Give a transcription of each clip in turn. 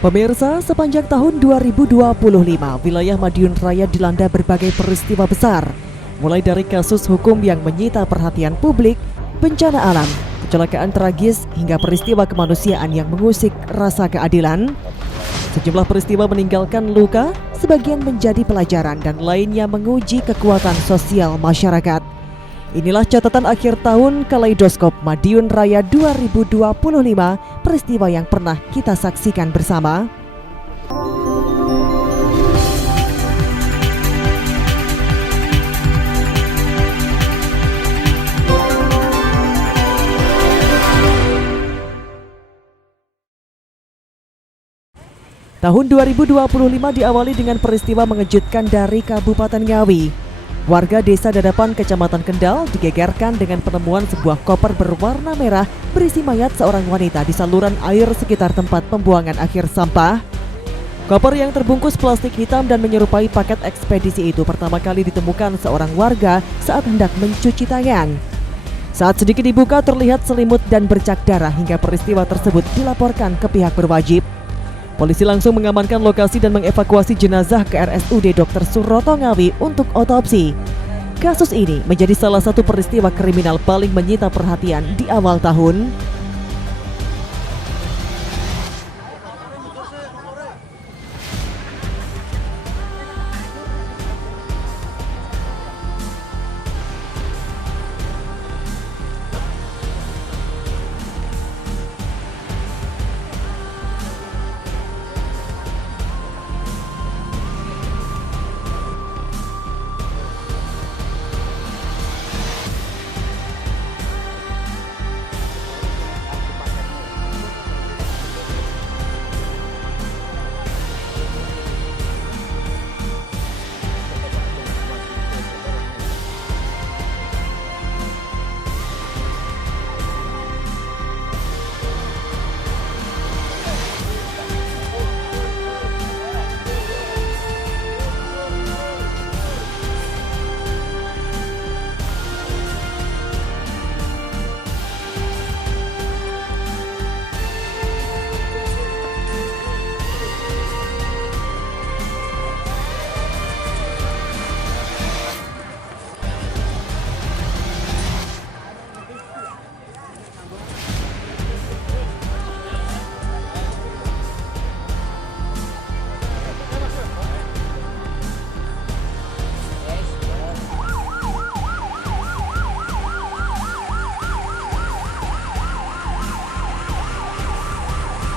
Pemirsa, sepanjang tahun 2025, wilayah Madiun Raya dilanda berbagai peristiwa besar. Mulai dari kasus hukum yang menyita perhatian publik, bencana alam, kecelakaan tragis, hingga peristiwa kemanusiaan yang mengusik rasa keadilan. Sejumlah peristiwa meninggalkan luka, sebagian menjadi pelajaran dan lainnya menguji kekuatan sosial masyarakat. Inilah catatan akhir tahun Kaleidoskop Madiun Raya 2025, peristiwa yang pernah kita saksikan bersama. Tahun 2025 diawali dengan peristiwa mengejutkan dari Kabupaten Ngawi. Warga desa Dadapan, Kecamatan Kendal digegerkan dengan penemuan sebuah koper berwarna merah berisi mayat seorang wanita di saluran air sekitar tempat pembuangan akhir sampah. Koper yang terbungkus plastik hitam dan menyerupai paket ekspedisi itu pertama kali ditemukan seorang warga saat hendak mencuci tangan. Saat sedikit dibuka terlihat selimut dan bercak darah hingga peristiwa tersebut dilaporkan ke pihak berwajib. Polisi langsung mengamankan lokasi dan mengevakuasi jenazah ke RSUD Dr. Suroto Ngawi untuk otopsi. Kasus ini menjadi salah satu peristiwa kriminal paling menyita perhatian di awal tahun.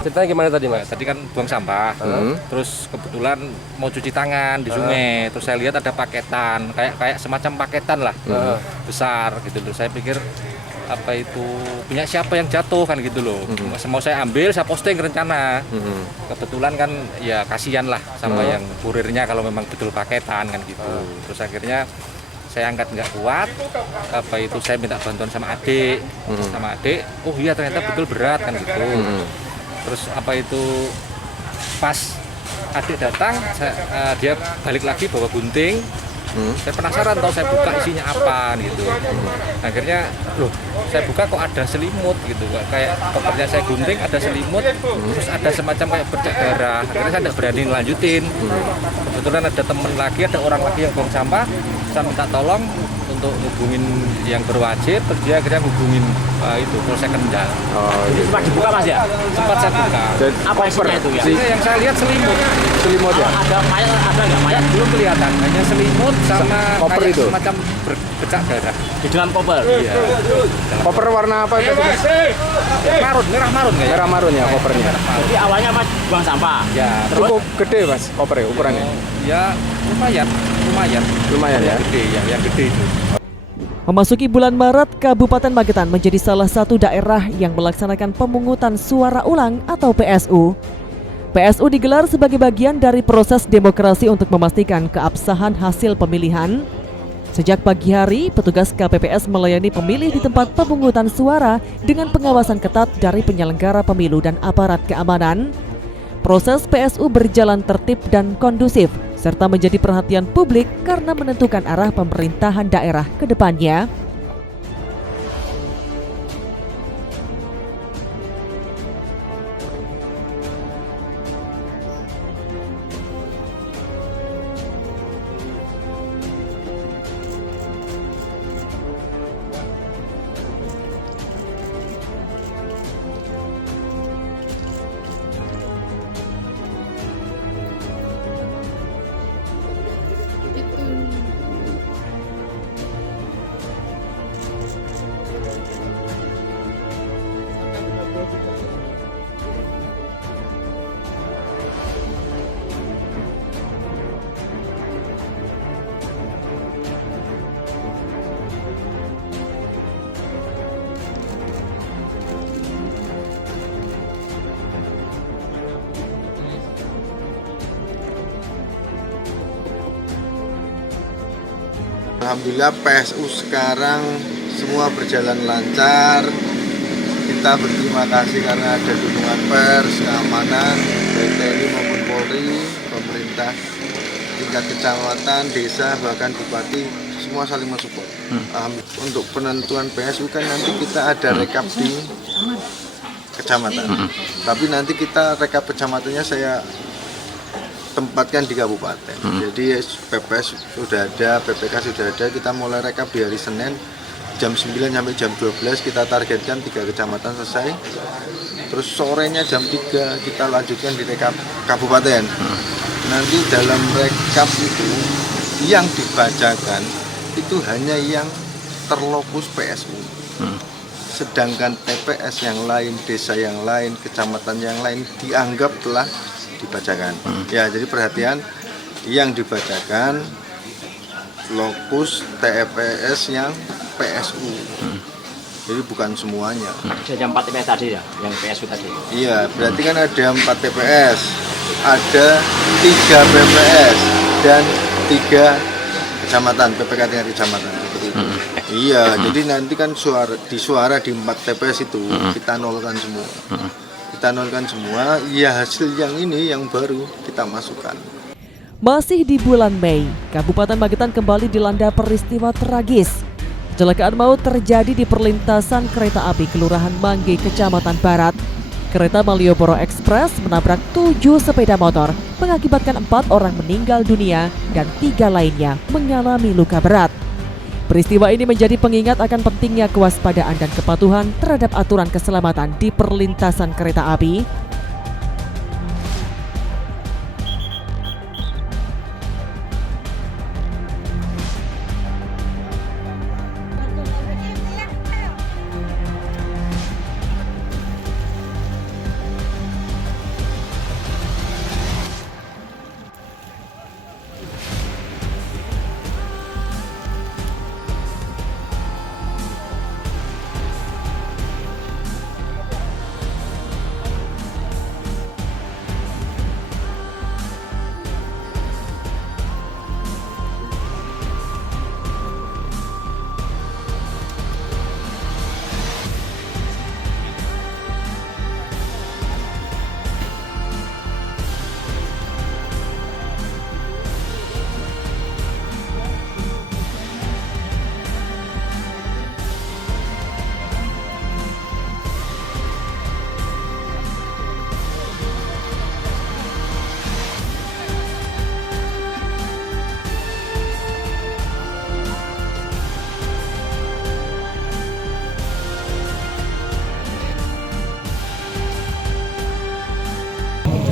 Ceritanya gimana tadi, Mas? Tadi kan buang sampah, terus kebetulan mau cuci tangan di sungai, terus saya lihat ada paketan, kayak semacam paketan lah, besar gitu loh. Saya pikir apa itu punya siapa yang jatuh kan gitu loh. Mau saya ambil, saya posting rencana. Kebetulan kan ya kasihan lah sama yang kurirnya kalau memang betul paketan kan gitu. Terus akhirnya saya angkat nggak kuat, apa itu saya minta bantuan sama adik, oh iya ternyata betul berat kan gitu. Terus apa itu pas adik datang, dia balik lagi bawa gunting. Saya penasaran tahu saya buka isinya apa gitu. Akhirnya loh, saya buka kok ada selimut gitu, kayak kopernya saya gunting ada selimut, terus ada semacam kayak bercak darah. Akhirnya saya tidak berani lanjutin. Kebetulan ada teman lagi, ada orang lagi yang buang sampah. Saya minta tolong untuk hubungin yang berwajib, terus dia akhirnya hubungin itu Polsek Kendal. Jadi sempat dibuka, Mas ya? Sempat saya buka. Apa isinya itu ya? Yang saya lihat selimut. Selimut ya? Ada mayat, ada nggak mayat? Belum kelihatan, hanya selimut sama koper itu? semacam bercak darah. Di dalam koper? Iya. Koper warna apa itu? Marun, merah marun kayaknya. Merah marun ya kopernya? Jadi awalnya Mas buang sampah? Ya, Cukup gede, Mas, kopernya ukurannya? ya lumayan. Lumayan ya? Yang gede itu. Memasuki bulan Maret, Kabupaten Magetan menjadi salah satu daerah yang melaksanakan pemungutan suara ulang atau PSU. PSU digelar sebagai bagian dari proses demokrasi untuk memastikan keabsahan hasil pemilihan. Sejak pagi hari, petugas KPPS melayani pemilih di tempat pemungutan suara dengan pengawasan ketat dari penyelenggara pemilu dan aparat keamanan. Proses PSU berjalan tertib dan kondusif, serta menjadi perhatian publik karena menentukan arah pemerintahan daerah ke depannya. Alhamdulillah PSU sekarang semua berjalan lancar. Kita berterima kasih karena ada dukungan pers, keamanan, baik TNI maupun Polri, pemerintah, tingkat kecamatan, desa, bahkan bupati, semua saling mensupport. Untuk penentuan PSU kan nanti kita ada rekap di kecamatan. Tapi nanti kita rekap kecamatannya saya tempatkan di kabupaten. Jadi PPS sudah ada, PPK sudah ada, kita mulai rekap di hari Senin jam 9 sampai jam 12 kita targetkan 3 kecamatan selesai. Terus sorenya jam 3 kita lanjutkan di rekap kabupaten. Nanti dalam rekap itu yang dibacakan itu hanya yang terlokus PSU. Sedangkan TPS yang lain, desa yang lain, kecamatan yang lain dianggap telah dibacakan. Ya, jadi perhatian, yang dibacakan lokus TPS yang PSU. Jadi bukan semuanya. Ada 4 TPS tadi ya, yang PSU tadi. Iya, berarti kan ada 4 TPS, ada 3 PPS dan 3 kecamatan, PPK tingkat kecamatan seperti itu. Iya, jadi nanti kan suara di 4 TPS itu kita nolkan semua. Kita nolkan semua, ya hasil yang ini yang baru kita masukkan. Masih di bulan Mei, Kabupaten Magetan kembali dilanda peristiwa tragis. Kecelakaan maut terjadi di perlintasan kereta api Kelurahan Mangge, Kecamatan Barat. Kereta Malioboro Express menabrak 7 sepeda motor, mengakibatkan 4 orang meninggal dunia dan 3 lainnya mengalami luka berat. Peristiwa ini menjadi pengingat akan pentingnya kewaspadaan dan kepatuhan terhadap aturan keselamatan di perlintasan kereta api.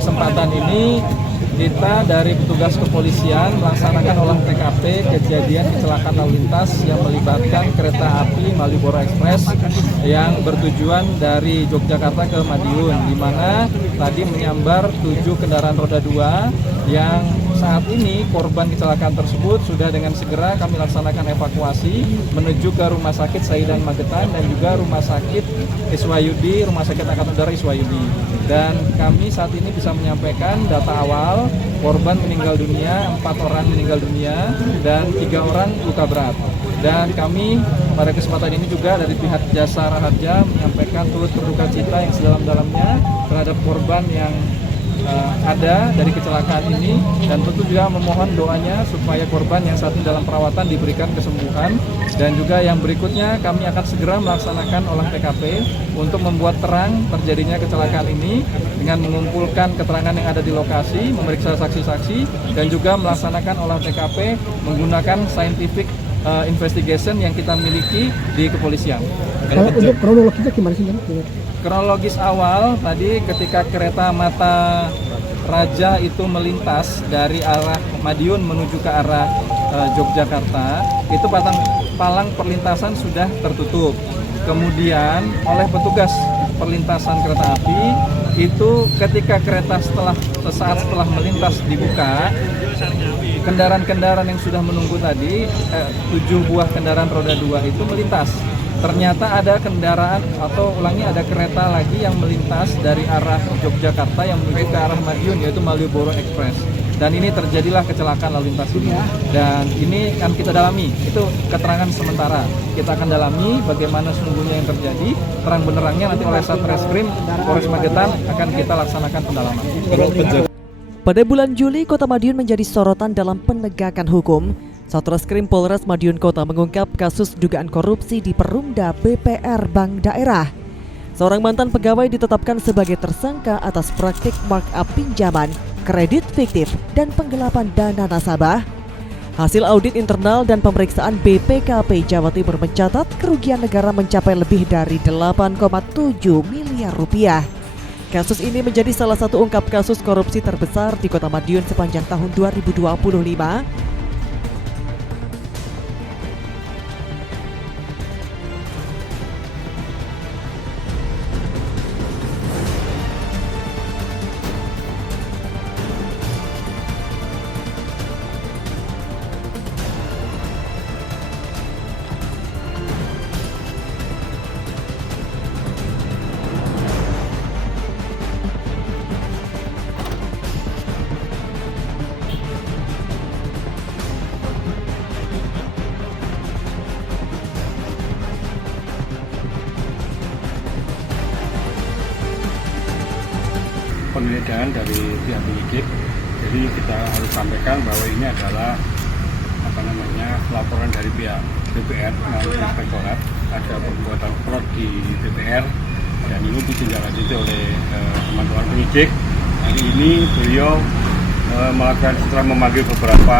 Kesempatan ini kita dari petugas kepolisian melaksanakan olah TKP kejadian kecelakaan lalu lintas yang melibatkan kereta api Malioboro Express yang bertujuan dari Yogyakarta ke Madiun, di mana tadi menyambar 7 kendaraan roda 2 yang saat ini korban kecelakaan tersebut sudah dengan segera kami laksanakan evakuasi menuju ke Rumah Sakit Saidan Magetan dan juga Rumah Sakit Iswayudi, Rumah Sakit Angkatan Udara Iswayudi. Dan kami saat ini bisa menyampaikan data awal korban meninggal dunia, 4 orang meninggal dunia dan 3 orang luka berat. Dan kami pada kesempatan ini juga dari pihak Jasa Raharja menyampaikan turut berduka cita yang sedalam-dalamnya terhadap korban yang ada dari kecelakaan ini, dan tentu juga memohon doanya supaya korban yang saat ini dalam perawatan diberikan kesembuhan. Dan juga yang berikutnya kami akan segera melaksanakan olah TKP untuk membuat terang terjadinya kecelakaan ini dengan mengumpulkan keterangan yang ada di lokasi, memeriksa saksi-saksi, dan juga melaksanakan olah TKP menggunakan scientific investigation yang kita miliki di kepolisian. Untuk kronologisnya gimana sih? Kronologis awal tadi ketika kereta Mata Raja itu melintas dari arah Madiun menuju ke arah Yogyakarta, itu palang perlintasan sudah tertutup. Kemudian oleh petugas perlintasan kereta api itu ketika kereta sesaat setelah melintas dibuka, kendaraan-kendaraan yang sudah menunggu tadi 7 buah kendaraan roda 2 itu melintas. Ternyata ada kendaraan ada kereta lagi yang melintas dari arah Yogyakarta yang menuju ke arah Madiun, yaitu Malioboro Express. dan ini terjadilah kecelakaan lalu lintas ini. Dan ini akan kita dalami, itu keterangan sementara. Kita akan dalami bagaimana sesungguhnya yang terjadi, terang benerangnya nanti oleh Satreskrim Polres Magetan akan kita laksanakan pendalaman. Pada bulan Juli, Kota Madiun menjadi sorotan dalam penegakan hukum. Satreskrim Polres Madiun Kota mengungkap kasus dugaan korupsi di Perumda BPR Bank Daerah. Seorang mantan pegawai ditetapkan sebagai tersangka atas praktik markup pinjaman, kredit fiktif, dan penggelapan dana nasabah. Hasil audit internal dan pemeriksaan BPKP Jawa Timur mencatat kerugian negara mencapai lebih dari 8,7 miliar rupiah. Kasus ini menjadi salah satu ungkap kasus korupsi terbesar di Kota Madiun sepanjang tahun 2025. Penelitian dari pihak penyidik, jadi kita harus sampaikan bahwa ini adalah laporan dari pihak BPR melalui inspektorat ada perbuatan fraud di BPR dan ini ditindaklanjuti oleh teman-teman penyidik. Hari ini beliau melakukan setelah memanggil beberapa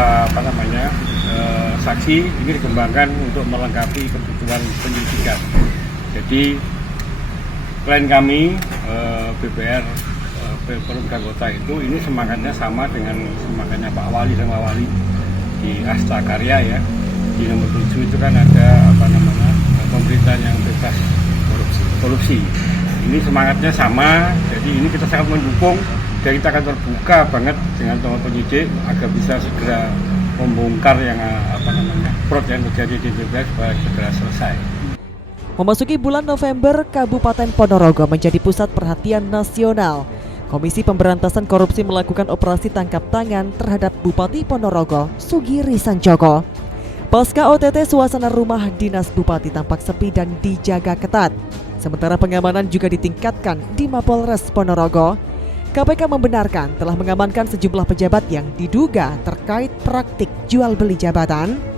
saksi, ini dikembangkan untuk melengkapi kebutuhan penyidikan. Jadi klien kami BPR Perumda Kota itu ini semangatnya sama dengan semangatnya Pak Wali sama Wali di Asta Karya ya. Di nomor 7 itu kan ada pemerintahan yang bebas korupsi. Ini semangatnya sama, jadi ini kita sangat mendukung dan kita akan terbuka banget dengan teman penyidik agar bisa segera membongkar yang fraud yang terjadi di BPR supaya segera selesai. Memasuki bulan November, Kabupaten Ponorogo menjadi pusat perhatian nasional. Komisi Pemberantasan Korupsi melakukan operasi tangkap tangan terhadap Bupati Ponorogo, Sugiri Sanjoko. Pasca OTT, suasana rumah dinas Bupati tampak sepi dan dijaga ketat. Sementara pengamanan juga ditingkatkan di Mapolres Ponorogo. KPK membenarkan telah mengamankan sejumlah pejabat yang diduga terkait praktik jual beli jabatan.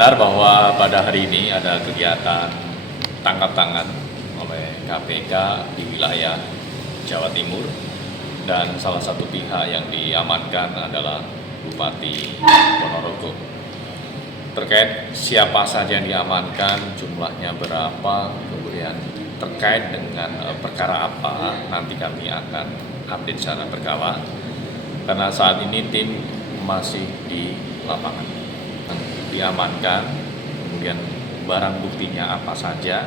Benar bahwa pada hari ini ada kegiatan tangkap tangan oleh KPK di wilayah Jawa Timur dan salah satu pihak yang diamankan adalah Bupati Ponorogo. Terkait siapa saja yang diamankan, jumlahnya berapa, kemudian terkait dengan perkara apa, nanti kami akan update secara berkala karena saat ini tim masih di lapangan. Diamankan, kemudian barang buktinya apa saja.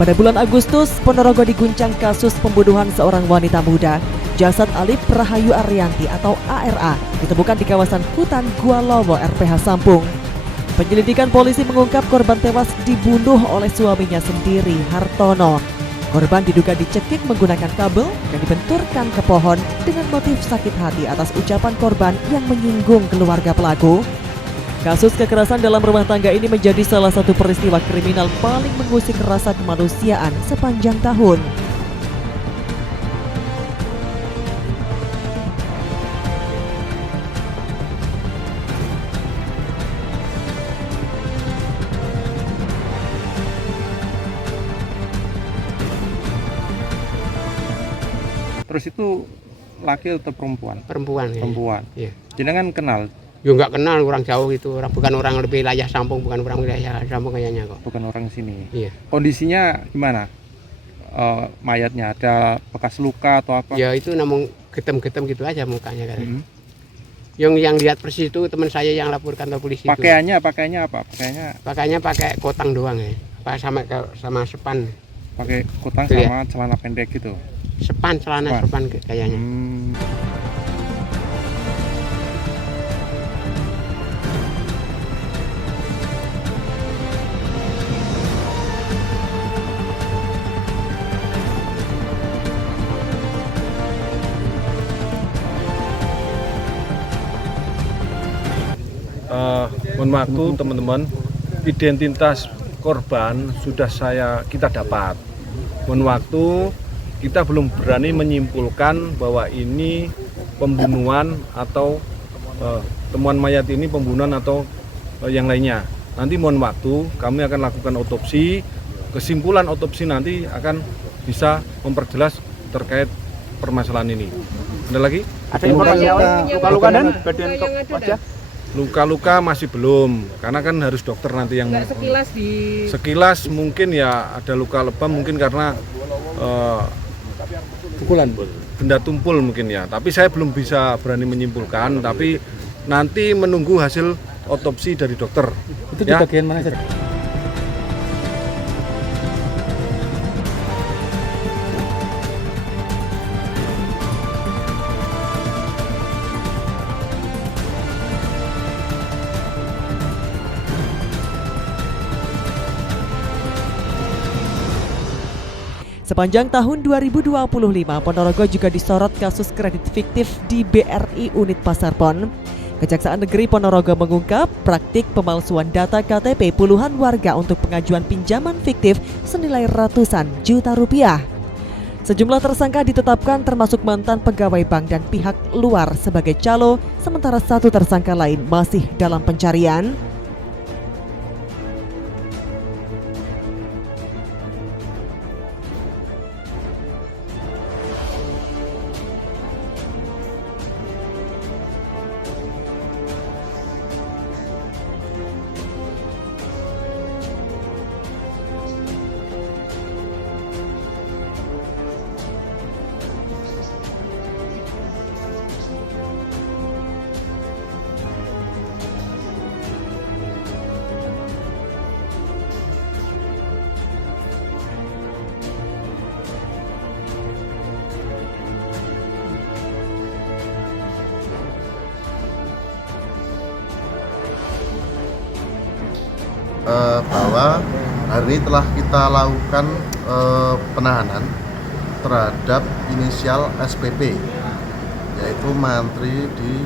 Pada bulan Agustus, Ponorogo diguncang kasus pembunuhan seorang wanita muda. Jasad Alif Rahayu Arianti atau ARA ditemukan di kawasan hutan Gua Lowo, RPH Sampung. Penyelidikan polisi mengungkap korban tewas dibunuh oleh suaminya sendiri, Hartono. Korban diduga dicekik menggunakan kabel dan dibenturkan ke pohon dengan motif sakit hati atas ucapan korban yang menyinggung keluarga pelaku. Kasus kekerasan dalam rumah tangga ini menjadi salah satu peristiwa kriminal paling mengusik rasa kemanusiaan sepanjang tahun. Terus itu laki atau perempuan? Perempuan. Perempuan. Iya. Jenengan kenal? Ya nggak kenal, orang jauh itu, bukan orang wilayah Sampung, bukan orang wilayah Sampung kayaknya kok. Bukan orang sini. Iya. Kondisinya gimana? Mayatnya ada bekas luka atau apa? Ya itu namun getem-getem gitu aja mukanya kan. Yang lihat persis itu teman saya yang laporkan ke polisi. Pakaiannya apa? Pakaiannya pakai kotang doang ya. Sama sepan. Pakai kotang Iya. sama celana pendek gitu. Celana sepan kayaknya. Mohon waktu teman-teman, identitas korban sudah kita dapat. Mohon waktu, kita belum berani menyimpulkan bahwa ini pembunuhan atau temuan mayat ini pembunuhan atau yang lainnya. Nanti mohon waktu, kami akan lakukan otopsi. Kesimpulan otopsi nanti akan bisa memperjelas terkait permasalahan ini. Ada lagi? Ada luka-luka dan bagian wajah? Luka-luka masih belum, karena kan harus dokter nanti yang sekilas mungkin ya ada luka lebam mungkin karena pukulan benda tumpul mungkin ya. Tapi saya belum bisa berani menyimpulkan, tapi nanti menunggu hasil otopsi dari dokter. Itu di bagian mana saja? Sepanjang tahun 2025, Ponorogo juga disorot kasus kredit fiktif di BRI Unit Pasar Pon. Kejaksaan Negeri Ponorogo mengungkap praktik pemalsuan data KTP puluhan warga untuk pengajuan pinjaman fiktif senilai ratusan juta rupiah. Sejumlah tersangka ditetapkan termasuk mantan pegawai bank dan pihak luar sebagai calo, sementara satu tersangka lain masih dalam pencarian. Bahwa hari ini telah kita lakukan penahanan terhadap inisial SPP, yaitu mantri di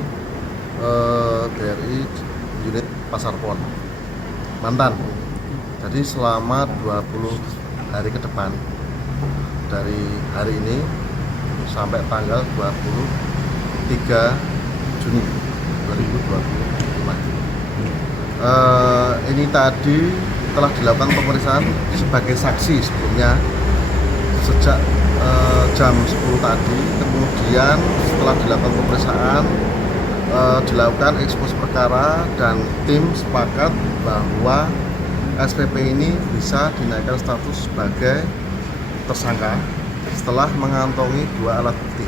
BRI Unit Pasar Pon, mantan. Jadi selama 20 hari ke depan dari hari ini sampai tanggal 23 Juni 2025. Ini tadi telah dilakukan pemeriksaan sebagai saksi sebelumnya sejak jam 10 tadi. Kemudian setelah dilakukan pemeriksaan dilakukan ekspos perkara dan tim sepakat bahwa SPP ini bisa dinaikkan status sebagai tersangka setelah mengantongi 2 alat bukti.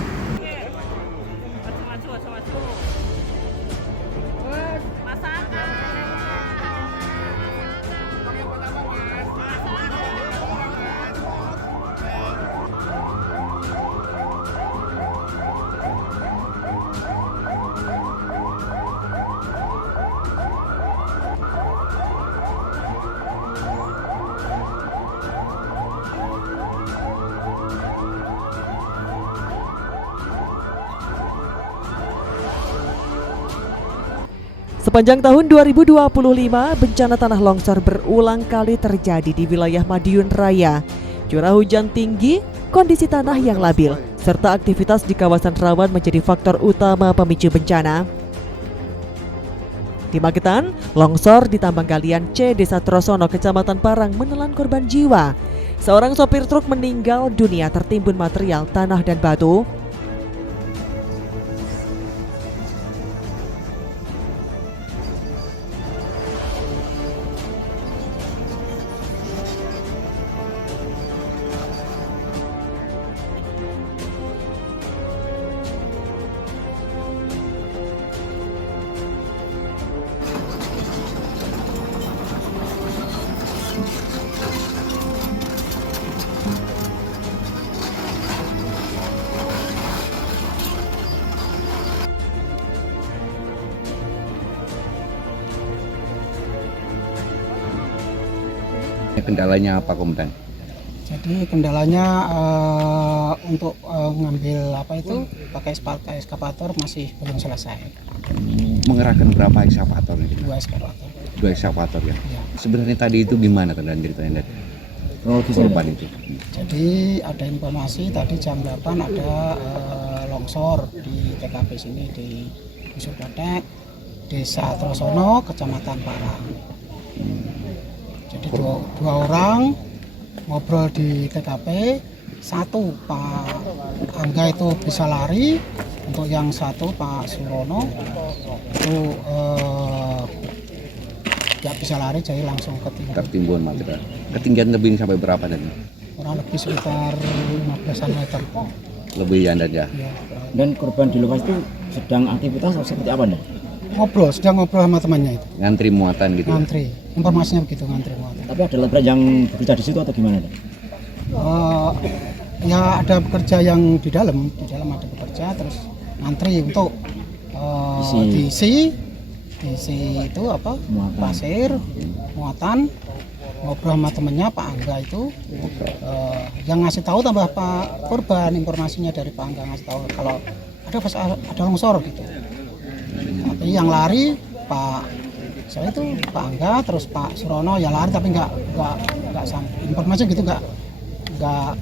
Sepanjang tahun 2025, bencana tanah longsor berulang kali terjadi di wilayah Madiun Raya. Curah hujan tinggi, kondisi tanah yang labil, serta aktivitas di kawasan rawan menjadi faktor utama pemicu bencana. Di Magetan, longsor di tambang galian C Desa Trosono, Kecamatan Parang menelan korban jiwa. Seorang sopir truk meninggal dunia tertimbun material tanah dan batu. Kendalanya apa, Komandan? Jadi kendalanya untuk ngambil apa itu pakai eskavator masih belum selesai. Mengerahkan berapa ekskavator ini? 2 eskavator. 2 ekskavator ya? Ya. Sebenarnya tadi itu gimana kendala ceritanya dari korban itu? Jadi ada informasi tadi jam 8 ada longsor di TKP sini di Dusun Kletek, Desa Trosono, Kecamatan Parang. Jadi dua orang ngobrol di TKP, satu Pak Angga itu bisa lari, untuk yang satu Pak Surono itu nggak bisa lari jadi langsung tertimbun material. Ketinggian tebing sampai berapa tadi? Kurang lebih sekitar 15 meter. Lebih ya dan ya. Dan korban di lokasi itu sedang aktivitas atau seperti apa nih? Ngobrol, sedang ngobrol sama temannya itu. Ngantri muatan gitu. Ngantri, informasinya begitu, ngantri muatan. Tapi ada labrak yang bekerja di situ atau gimana? Ya ada pekerja yang di dalam ada pekerja terus ngantri untuk diisi itu apa? Muatan. Pasir, muatan. Ngobrol sama temennya Pak Angga itu, yang ngasih tahu tambah Pak korban, informasinya dari Pak Angga ngasih tahu kalau ada longsor gitu. Tapi yang lari saya itu Pak Angga, terus Pak Surono ya lari tapi nggak sampai informasi gitu nggak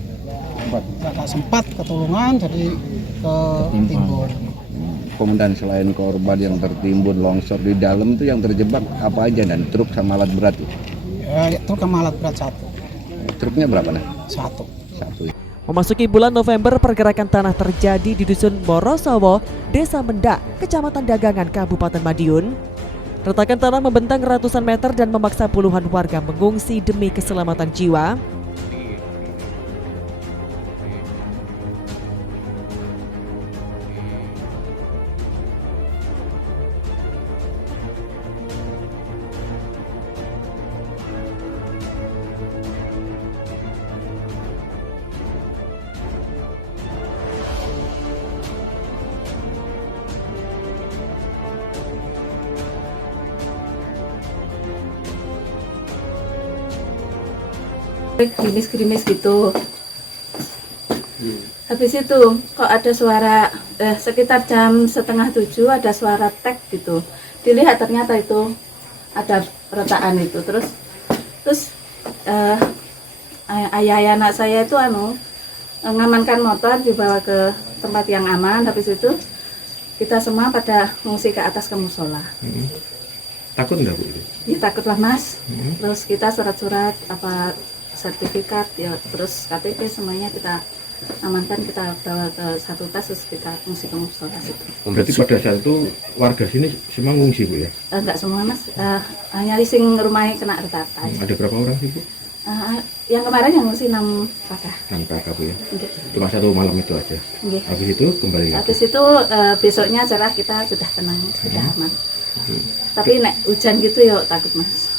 sempat ketulungan jadi ketimbun. Komandan, selain korban yang tertimbun longsor di dalam itu yang terjebak apa aja dan truk sama alat berat itu? Truk sama alat berat 1. Truknya berapa nah? 1. Memasuki bulan November, pergerakan tanah terjadi di Dusun Morosowo, Desa Mendak, Kecamatan Dagangan, Kabupaten Madiun. Retakan tanah membentang ratusan meter dan memaksa puluhan warga mengungsi demi keselamatan jiwa. Gerimis-gerimis gitu. Habis itu kok ada suara sekitar jam 6:30 ada suara tek gitu. Dilihat ternyata itu ada retakan itu. Terus ayah anak saya itu mengamankan motor dibawa ke tempat yang aman. Habis itu kita semua pada ngungsi ke atas ke musola. Takut nggak Bu? Ya takut lah Mas. Terus kita surat-surat sertifikat ya, terus KTP semuanya kita amankan, kita bawa ke satu tas terus kita ngungsi ke musola situ. Berarti pada saat itu warga sini semua ngungsi Bu ya? Enggak semua Mas, hanya leasing rumahnya kena retakan. Ada berapa orang sih Bu? Yang kemarin yang ngungsi 6 kakak. 6 kakak Bu ya? Okay. Cuma 1 malam itu aja? Okay. Habis itu kembali lagi? Habis itu besoknya cerah, kita sudah tenang, sudah aman. Tapi nek hujan gitu ya takut Mas.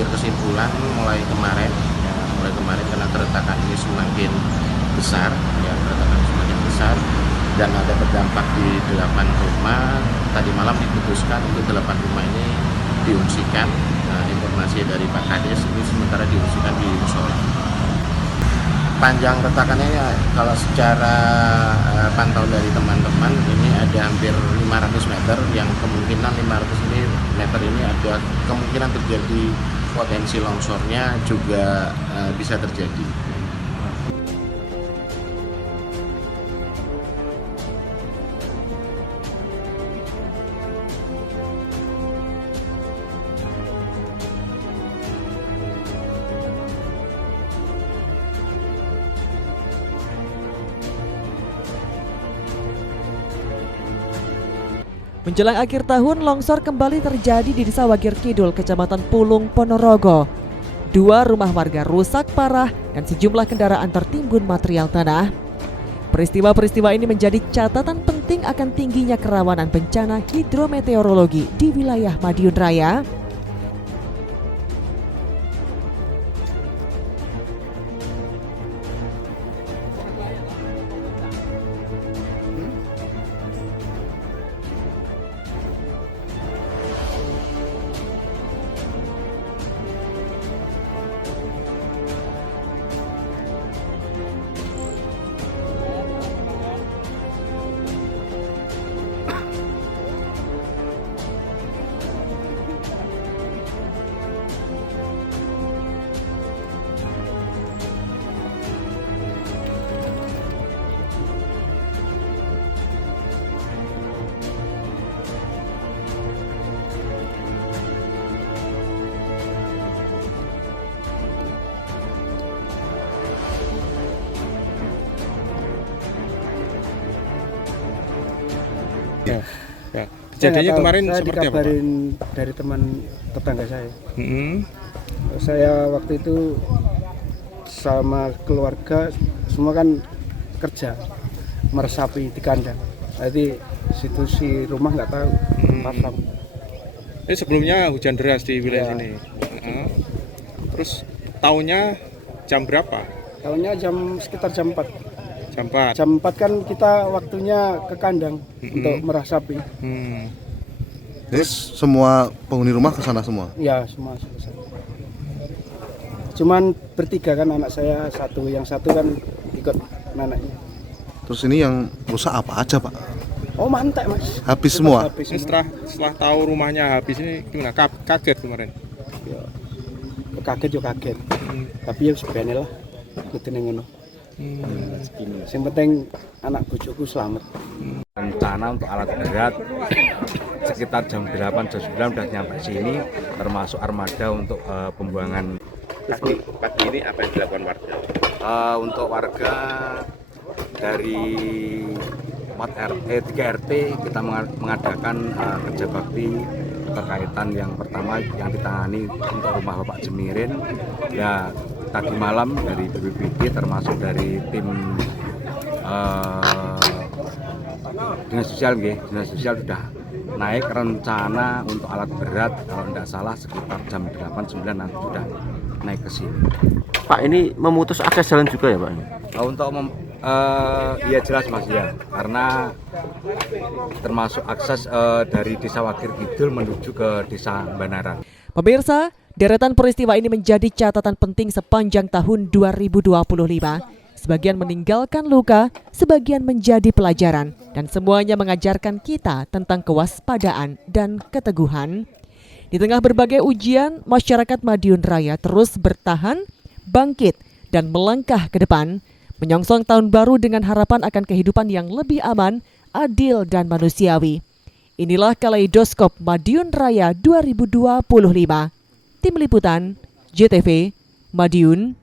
Kesimpulan mulai kemarin karena keretakan ini semakin besar dan ada berdampak di 8 rumah. Tadi malam diputuskan untuk 8 rumah ini diungsikan. Informasi dari Pak Kades ini sementara diungsikan di musola. Panjang retakannya ya, kalau secara pantau dari teman-teman ini ada hampir 500 meter, yang kemungkinan 500 meter ini ada kemungkinan terjadi potensi longsornya juga bisa terjadi. Menjelang akhir tahun, longsor kembali terjadi di Desa Wagir Kidul, Kecamatan Pulung, Ponorogo. 2 rumah warga rusak parah dan sejumlah kendaraan tertimbun material tanah. Peristiwa-peristiwa ini menjadi catatan penting akan tingginya kerawanan bencana hidrometeorologi di wilayah Madiun Raya. Ya. Kejadiannya kemarin saya seperti apa, Pak? dikabarin dari teman tetangga saya. Saya waktu itu sama keluarga semua kan kerja meresapi di kandang. Jadi situ si rumah nggak tahu pasang. Ini sebelumnya hujan deras di wilayah sini. Terus tahunnya jam berapa? Tahunnya sekitar jam 4. Jam 4. Jam 4 kan kita waktunya ke kandang untuk merah sapi. Jadi semua penghuni rumah ke sana semua? Ya, semua selesai. Cuman bertiga kan anak saya, yang satu kan ikut neneknya. Terus ini yang rusak apa aja, Pak? Oh, mantek, Mas. Habis semua? Habis setelah tahu rumahnya habis ini gimana? Kaget kemarin? Ya, kaget juga kaget. Tapi ya sebenarnya lah, ikutin yang ngono. Yang penting anak bojoku selamat. Rencana untuk alat berat sekitar jam 8 jam 9 sudah nyampe sini, termasuk armada untuk pembuangan. Pagi ini apa yang dilakukan warga? Untuk warga dari 3 RT kita mengadakan kerja bakti berkaitan yang pertama yang ditangani untuk rumah Bapak Jemirin. Ya, tadi malam dari BPBD termasuk dari tim dinas sosial sudah naik rencana untuk alat berat kalau tidak salah sekitar jam 8-9 nanti sudah naik ke sini. Pak, ini memutus akses jalan juga ya, Pak? Untuk ya jelas Mas ya, karena termasuk akses dari Desa Wagir Kidul menuju ke Desa Banaran. Pemirsa, deretan peristiwa ini menjadi catatan penting sepanjang tahun 2025. Sebagian meninggalkan luka, sebagian menjadi pelajaran, dan semuanya mengajarkan kita tentang kewaspadaan dan keteguhan. Di tengah berbagai ujian, masyarakat Madiun Raya terus bertahan, bangkit, dan melangkah ke depan, menyongsong tahun baru dengan harapan akan kehidupan yang lebih aman, adil, dan manusiawi. Inilah Kaleidoskop Madiun Raya 2025. Tim Liputan, JTV, Madiun.